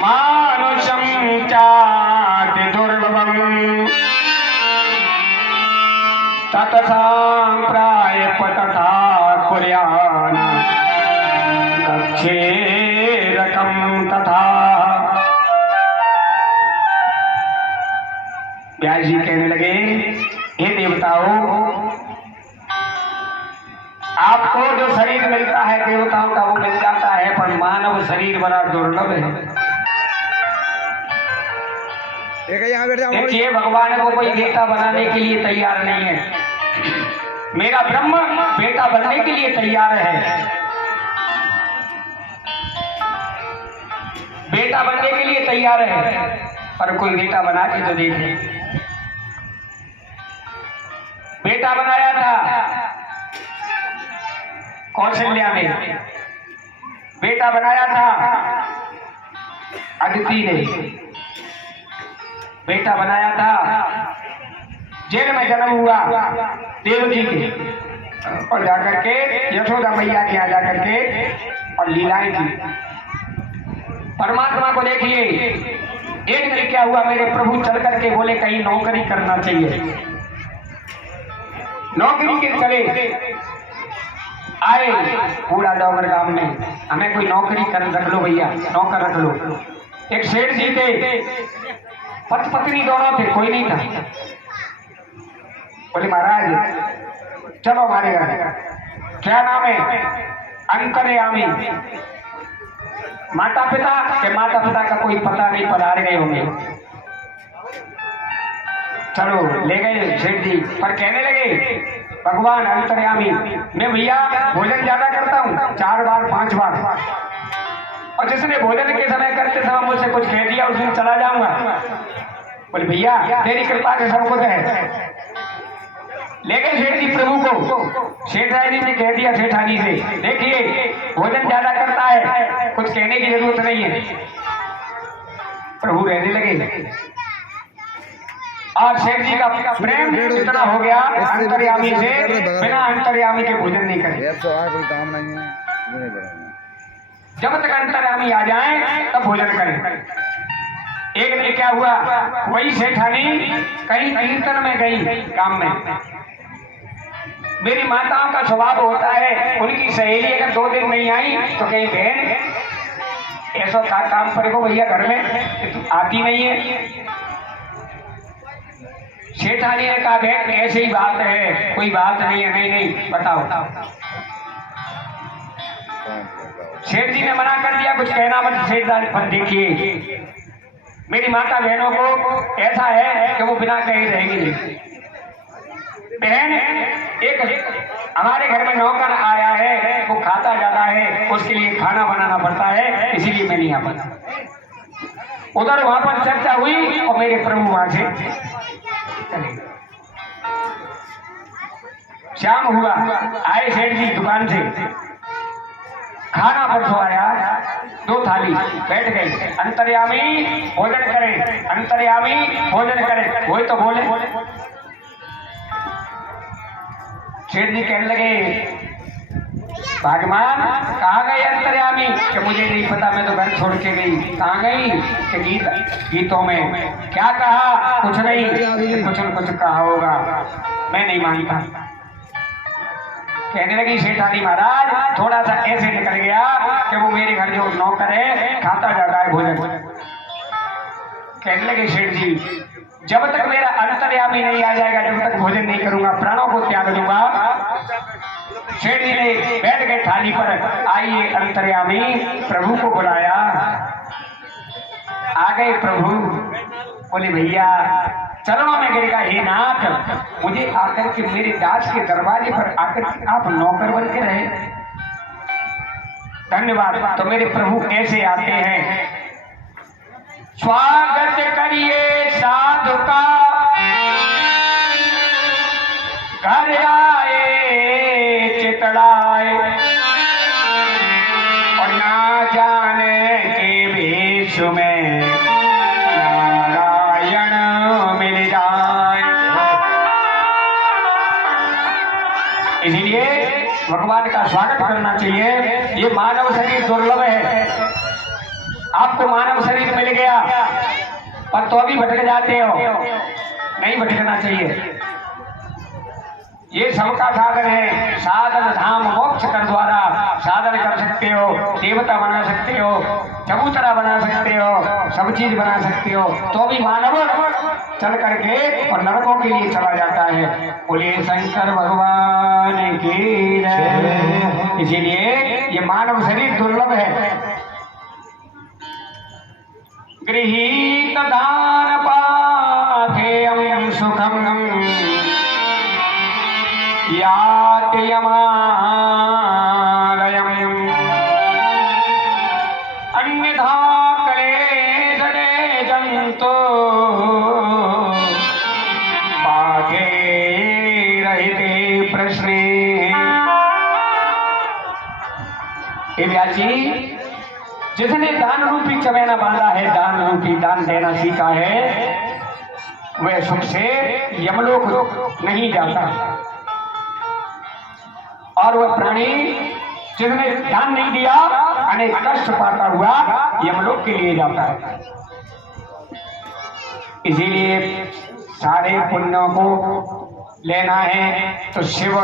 मानुषं चाति दुर्लभम् तत्साम्प्रायपतथा कुर्यान् कक्षेरकं तथा। व्यास जी कहने लगे, हे देवताओं, आपको जो शरीर मिलता है देवताओं का वो मिल जाता है, पर मानव शरीर बड़ा दुर्लभ है। देखिए, भगवान को कोई बेटा बनाने के लिए तैयार नहीं है। मेरा ब्रह्म बेटा बनने के लिए तैयार है। बेटा बनने के लिए तैयार है, पर कोई बेटा बना के तो देखे। बेटा बनाया था कौशल्या ने, बेटा बनाया था अदिति ने, बेटा बनाया था जेल में जन्म हुआ देवकी के, और जाकर के यशोदा मैया के यहाँ जाकर के और लीलाएं की। परमात्मा को देखिए, एक दिन क्या हुआ, मेरे प्रभु चल करके बोले कहीं नौकरी करना चाहिए। नौकरी के चले आए पूरा डोंगर गांव में, हमें कोई नौकरी कर रख लो भैया, नौकर रख लो। एक शेर जी थे, पति पत्नी दोनों थे, कोई नहीं था। बोले महाराज चलो हमारे घर। क्या नाम है? अंतर्यामी। माता पिता के माता पिता का कोई पता नहीं, पधार गए होंगे। चलो ले गए सेठ जी, पर कहने लगे भगवान अंतर्यामी, मैं भैया भोजन ज्यादा करता हूँ, 4 बार 5 बार, और जिसने भोजन के समय करते समय मुझसे कुछ कह दिया उस दिन चला जाऊंगा। बोले भैया तेरी कृपा से सब कुछ है। ले गए सेठ जी प्रभु को। सेठानी ने कह दिया सेठानी से, देखिए भोजन ज्यादा करता है, कुछ कहने की जरूरत नहीं है। प्रभु रहने लगे, और शेठ जी का प्रेम इतना हो गया अंतर्यामी से, बिना अंतर्यामी के भोजन नहीं करे। जब तक अंतर्यामी आ जाए तब भोजन करें। एक दिन क्या हुआ, वही सेठानी कहीं कीर्तन में गई काम में। मेरी माताओं का स्वभाव होता है, उनकी सहेली अगर 2 दिन नहीं आई तो कहीं बहन ऐसा काम करेगो भैया घर में, आती नहीं है। सेठानी ने कहा बहन ऐसी ही बात है, कोई बात नहीं है। नहीं नहीं बताओ। सेठ जी ने मना कर दिया, कुछ कहना मत सेठदार। पर देखिए मेरी माता बहनों को ऐसा है कि वो बिना कहे रहेगी नहीं। बहन एक हमारे घर में नौकर आया है, वो खाता ज्यादा है, उसके लिए खाना बनाना पड़ता है, इसीलिए मैं नहीं आ पाता। उधर वहां पर चर्चा हुई और मेरे प्रभु वहां से चले। शाम हुआ, आए सेठ जी दुकान से, खाना परसों आया 2 थाली, बैठ गए। अंतर्यामी भोजन करें, अंतर्यामी भोजन करें, वही तो बोले। सेठ जी कहने लगे भागमान कहाँ गई अंतर्यामी? कि मुझे नहीं पता, मैं तो घर छोड़ के गई। कहाँ गई? कि गीतों में। क्या कहा? कुछ नहीं, कुछ न कुछ कहा होगा, मैं नहीं मानता। कहने लगी सेठानी महाराज थोड़ा सा ऐसे निकल गया कि वो मेरे घर जो नौकर है खाता जाता है भोजन। कहने लगे सेठ जी जब तक मेरा अंतर्यामी नहीं आ जाएगा, जब तक भोजन नहीं करूंगा, प्राणों को त्याग दूंगा। सेठ जी ने बैठ गए थाली पर। आइए अंतर्यामी, प्रभु को बुलाया। आ गए प्रभु, बोले भैया चरणों में गिर गया, हे नाथ मुझे आकर के मेरे दास के दरवाजे पर आकर के आप नौकर बन के रहे, धन्यवाद। तो मेरे प्रभु कैसे आते हैं? स्वागत करिए साधु का, घर आए चितड़ाए, और ना जाने के भेष में नारायण मिल जाए। इसीलिए भगवान का स्वागत करना चाहिए। ये मानव शरीर दुर्लभ है, आपको मानव शरीर तो भी भटक जाते हो, नहीं भटकना चाहिए। ये सबका साधन है। साधन धाम मोक्ष कर द्वारा साधन कर सकते हो, देवता बना सकते हो, चबूतरा बना सकते हो, सब चीज बना सकते हो, तो भी मानव चल करके और नरकों के लिए चला जाता है। बोलिए शंकर भगवान की जय। इसीलिए ये मानव शरीर दुर्लभ है। गृहीत दान पाथेयं सुखम याति यमालयम् अन्यथा क्लेशने जंतो पाथे रहते प्रश्ने। हे व्यास जी, जिसने दान रूपी चमैना बांधा है, दान रूपी दान देना सीखा है, वह सुख से यमलोक नहीं जाता। और वह प्राणी जिसने दान नहीं दिया अनेक कष्ट पाता हुआ यमलोक के लिए जाता है। इसीलिए सारे पुण्यों को लेना है तो शिव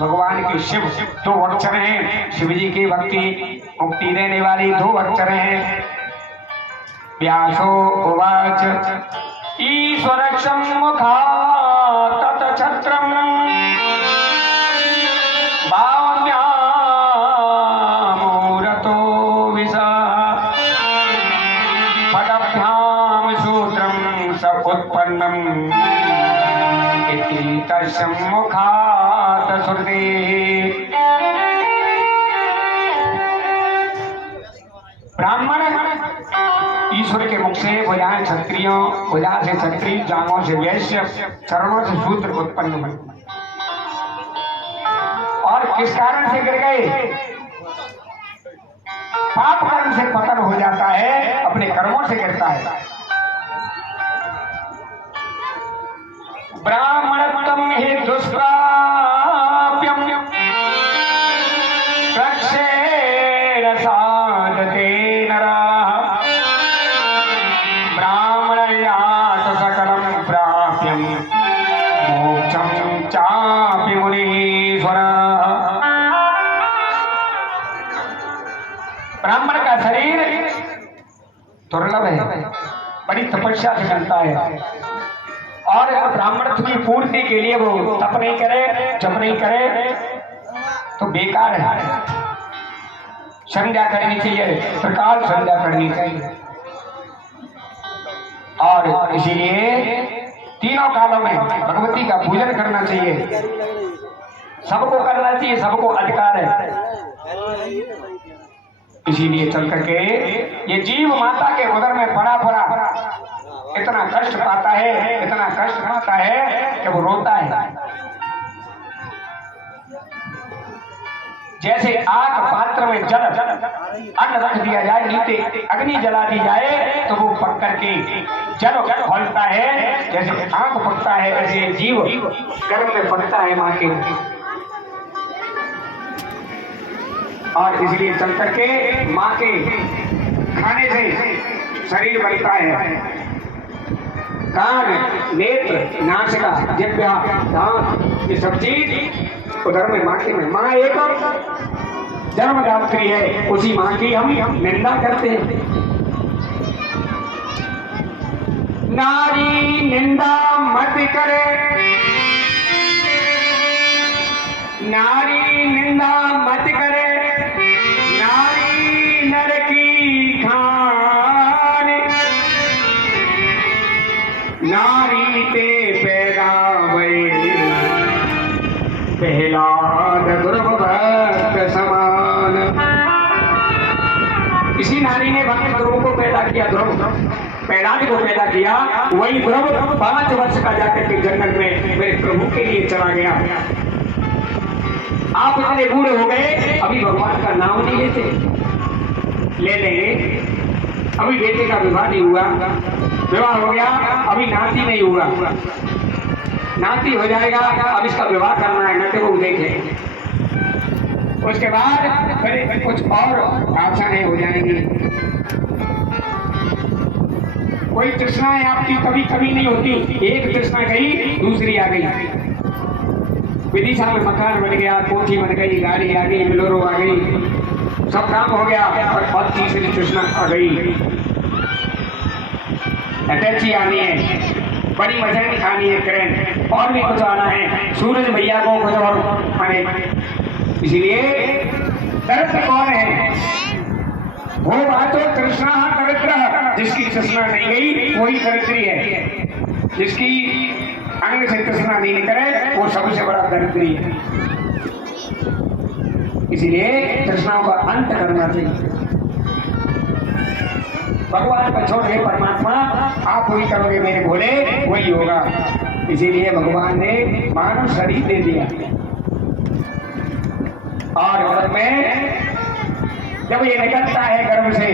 भगवान के शिव दो अक्षर हैं। शिव जी की भक्ति मुक्ति देने वाली दो अक्षर हैं। व्यासो उवाच ईश्वर सम्मुखा ततछत्रम् मूरतो विषा पदभ्याम सूत्रम सपुत्पन्नम इति तस्मुखात् श्रुति। ब्राह्मण ईश्वर के मुख से भुजाएं क्षत्रियों, भुजा से क्षत्रिय, जांघों से वैश्य, चरणों से शूद्र उत्पन्न हुए। और किस कारण से गिर गए? पाप कर्म से पतन हो जाता है, अपने कर्मों से गिरता है। ब्राह्मणत्वं हि दुष्प्राप्यं रक्षेण साधते नराः ब्राह्मणयात् सकलं प्राप्यं मोक्षं चापि मुनीश्वरः। ब्राह्मण का शरीर दुर्लभ है, बड़ी तपस्या से बनता है। और अगर ब्राह्मणत्व की पूर्ति के लिए वो तप नहीं करे, जप नहीं करे तो बेकार है। संध्या करनी चाहिए, प्रकाल संध्या करनी चाहिए। और इसीलिए तीनों कालों में भगवती का पूजन करना चाहिए। सबको करना चाहिए, सबको अधिकार है। इसीलिए चल करके ये जीव माता के उदर में पड़ा पड़ा इतना कष्ट पाता है, इतना कष्ट पाता है कि वो रोता है। जैसे आग पात्र में जल अन्न रख दिया जाए, नीचे अग्नि जला दी जाए तो वो पक करके जल खोलता है। जैसे आग पकता है, ऐसे जीव गर्भ में पकता है माँ के। और इसलिए चल करके माँ के खाने से शरीर बनता है। कान, नेत्र, नासिका, जिह्वा, दांत, ये सब चीज उधर में माँ के में। माँ एक जन्मदात्री है, उसी माँ की हम निंदा करते हैं। नारी निंदा मत करे, नारी निंदा मत करे, नारी नर की खान, नारी ते पैदा भई पहलाद ध्रुव भक्त समान। इसी नारी ने भक्त ध्रुव को पैदा किया, ध्रुव प्रहलाद को पैदा किया। वही ध्रुव 5 वर्ष का जाकर के जंगल में मेरे प्रभु के लिए चला गया। आप इतने बूढ़े हो गए, अभी भगवान का नाम नहीं लेते। ले लेंगे, अभी बेटे का विवाह नहीं हुआ, विवाह हो गया, अभी नाती नहीं हुआ, नाती हो जाएगा, अब इसका विवाह करना है, नाते को देखेंगे। उसके बाद फिर कुछ और आशाएं हो जाएंगी। कोई तृष्णाएं आपकी कभी कभी नहीं होती, एक तृष्णा गई दूसरी आ गई। विदिशा में मकान बन गया, कोठी बन गई, गाड़ी आ गई, बोलेरो आ गई, सब काम हो गया, और तीसरी तृष्णा आ गई, अटैची आनी है, बड़ी मशीन खानी है, करेंट और भी कुछ आना है, सूरज भैया को कुछ और आने। इसलिए दरिद्र कौन है? वो बात तो तृष्णा दरिद्र, जिसकी तृष्णा नहीं गई वही दरिद्री है। जिसकी अंग से तृष्णा नहीं निकले वो सबसे बड़ा दरिद्री है। इसलिए तृष्णाओं का अंत करना चाहिए। भगवान को छोड़ के परमात्मा आप वही करोगे मेरे भोले, वही होगा। इसीलिए भगवान ने मानव शरीर दे दिया। और गर्भ में जब ये निकलता है गर्भ से,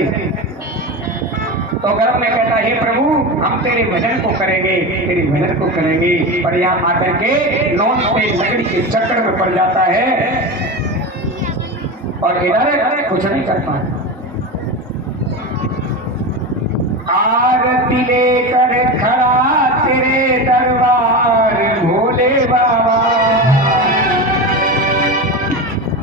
तो गर्भ में कहता है हे प्रभु हम तेरे भजन को करेंगे, तेरे भजन को करेंगे। पर यहाँ आकर के नौन पे लकड़ी के चक्कर में पड़ जाता है और इधर कुछ नहीं कर पाता। आरती लेकर खड़ा तेरे दरबार भोले बाबा,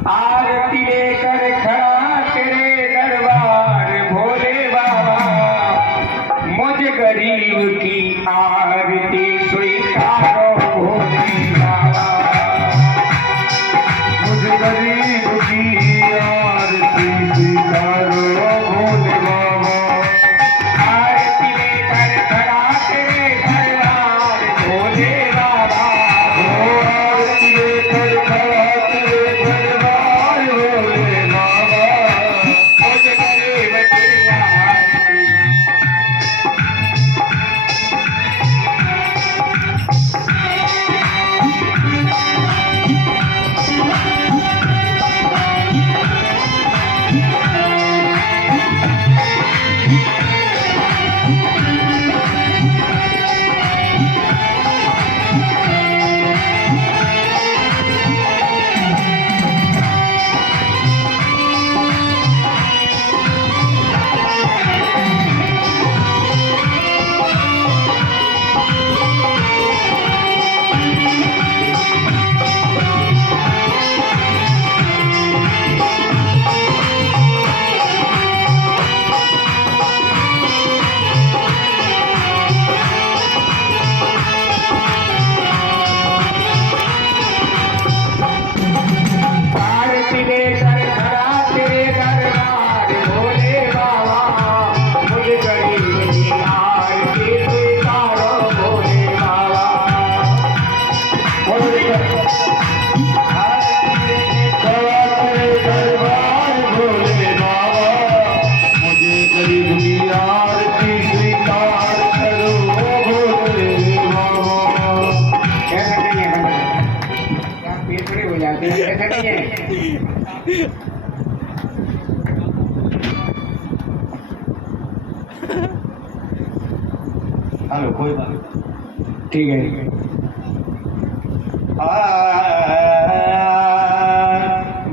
आरती लेकर खड़ा तेरे दरबार भोले बाबा, मुझ गरीब की आरती स्वीकारो भोले बाबा, मुझ गरीब की आरती स्वीकारो भोले बाबा, आरती लेकर खड़ा तेरे दरबार भोले बाबा, आरती लेकर खड़ा तेरे दरबार भोले बाबा, मुझ गरीब की आरती। आरती लेकर खड़ा तेरे दरबार भोले बाबा, मुझ गरीब की आरती स्वीकारो भोले बाबा, आरती लेकर खड़ा तेरे दरबार भोले बाबा, मुझे गरीब की आरती स्वीकार करो भोले बाबा। ऐसा नहीं है, पेटड़ी हो जाती है, ऐसा नहीं है। हेलो कोई बात नहीं, ठीक है।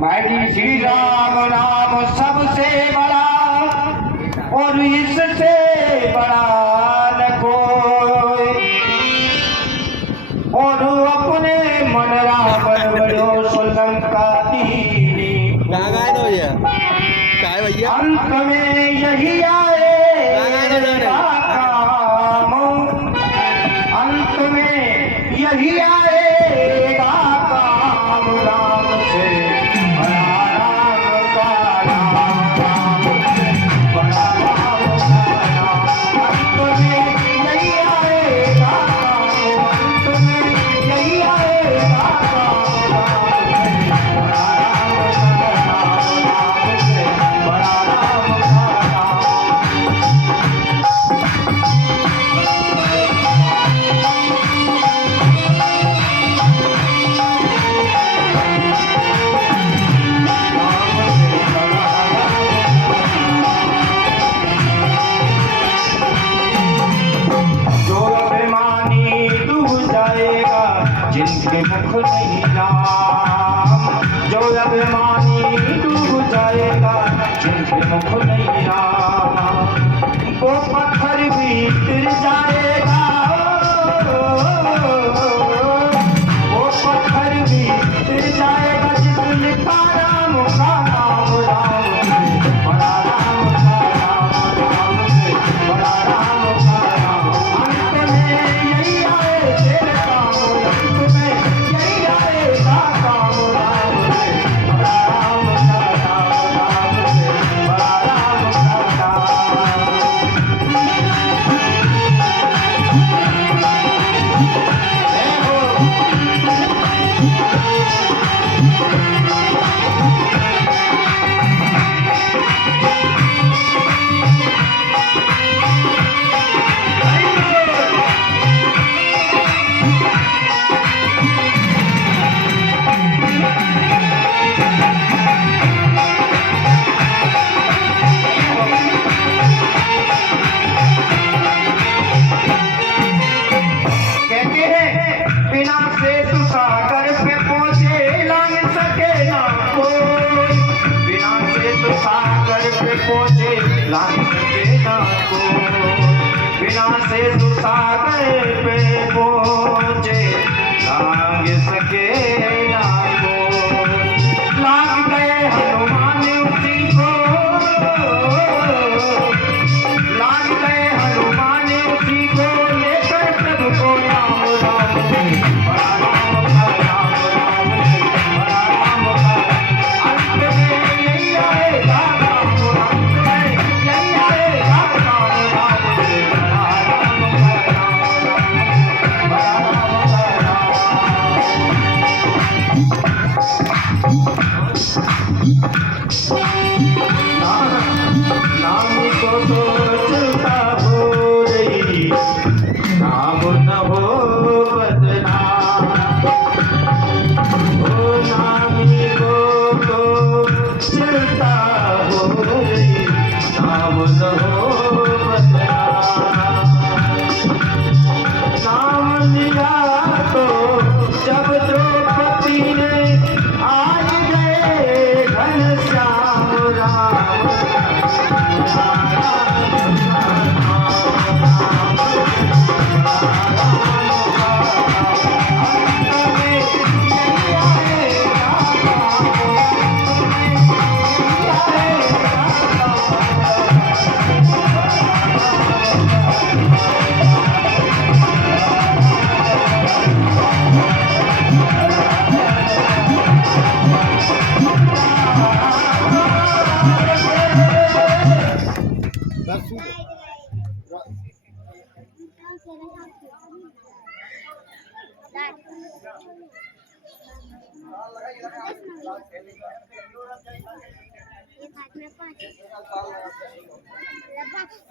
भाई श्री राम नाम सबसे बड़ा और इससे बड़ा न कोई, और अपने मन रावण बड़ो सुलंका दीनी, काय भैया अंत में यही आएगा काम, अंत में यही आएगा काम, राम से बड़ा राम का नाम, राम से बड़ा राम का नाम, अंत में यही आएगा काम, अंत में यही आएगा काम, राम से बड़ा राम का नाम। जो अभिमानी डूब जाएगा जिनके मुख नहीं राम, जो अभिमानी डूब जाएगा जिनके मुख नहीं राम, वो पत्थर भी सागर पे पहुंचे लाग सके ना को, बिना से तू सागर पे पहुंचे लाग सके ना को। लाग गए हनुमान उसी को, लाग गए हनुमान उसी को, लेकर प्रभु को राम राम बड़ा राम का राम राम बड़ा राम का। अंत में यही आएगा राम, अंत में यही आएगा राम राम बड़ा राम का राम राम बड़ा राम का राम। नाम को तो चलता हो रही, नाम न हो बदनाम। ओ नामी को तो चलता हो रही, नाम न हो बदनाम। नाम लिया तो जब द्रौपदी ने आज गए घनश्याम राम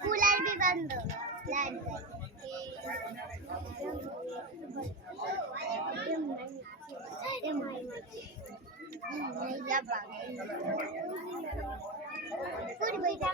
कूलर भी बंद हो लाइट पूरी बैठा